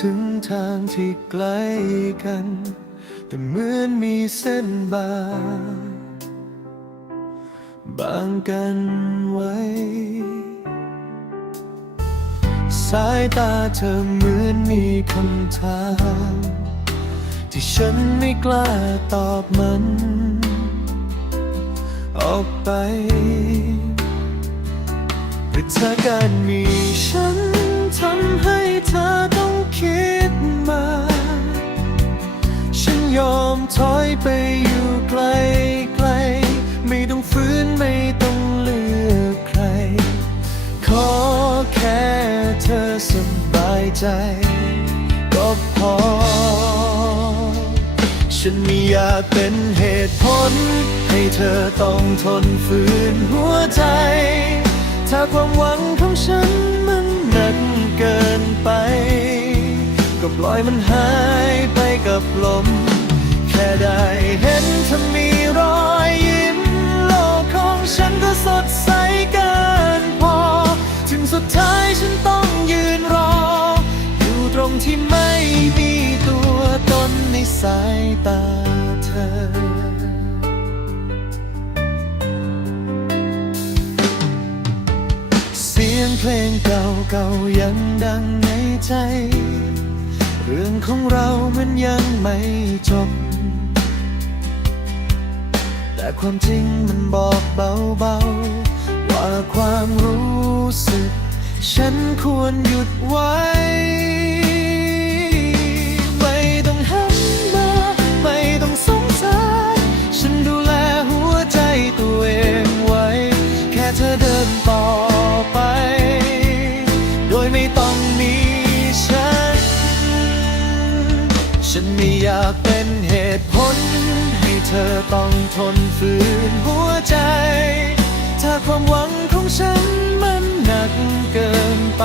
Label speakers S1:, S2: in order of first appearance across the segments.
S1: ถึงทางที่ไกลกัน แต่เหมือนมีเส้นบางบางกันไว้ สายตาเธอเหมือนมีคำถามที่ฉันไม่กล้าตอบมัน ออกไปหรือเธอการมีฉันทำให้เธอ ยอมถอยไปอยู่ไกลไกล ไม่ต้องฟื้นไม่ต้องเลือกใคร ขอแค่เธอสบายใจ ก็พอ ฉันไม่อยากเป็นเหตุผล ให้เธอต้องทนฝืนหัวใจ ถ้าความหวังของฉันมันหนักเกินไป ก็ปล่อยมันหายไปกับลม ได้เห็นเธอมีรอยยิ้ม โลกของฉันก็สดใสเกินพอ ถึงสุดท้ายฉันต้องยืนรอ อยู่ตรงที่ไม่มีตัวตนในสายตาเธอเสียงเพลงเก่าๆยังดังในใจ เรื่องของเรามันยังไม่จบ แต่ความจริงมันบอกเบาๆ ว่าความรู้สึก ฉันควรหยุดไว้ากเป็นเหตุผล ให้เธอต้องทนฝืนหัวใจ ถ้าความหวังของฉันมันหนักเกินไป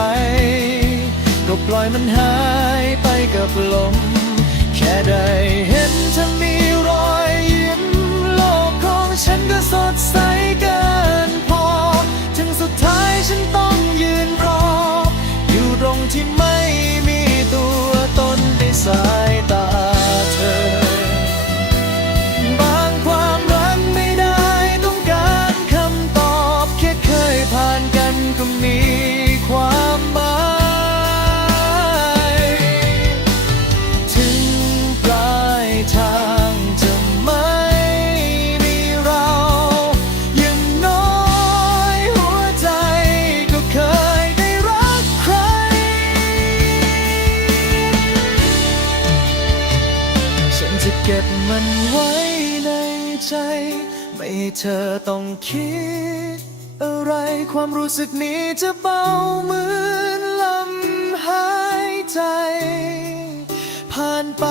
S1: ก็ปล่อยมันหายไปกับลม แค่ได้เห็นเธอมีรอย เก็บมันไว้ในใจ ไม่เธอต้องคิด อะไรความรู้สึกนี้จะเบาเหมือนลมหายใจ ผ่านไป